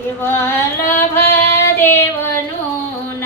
કે વલ્લભ દેવનું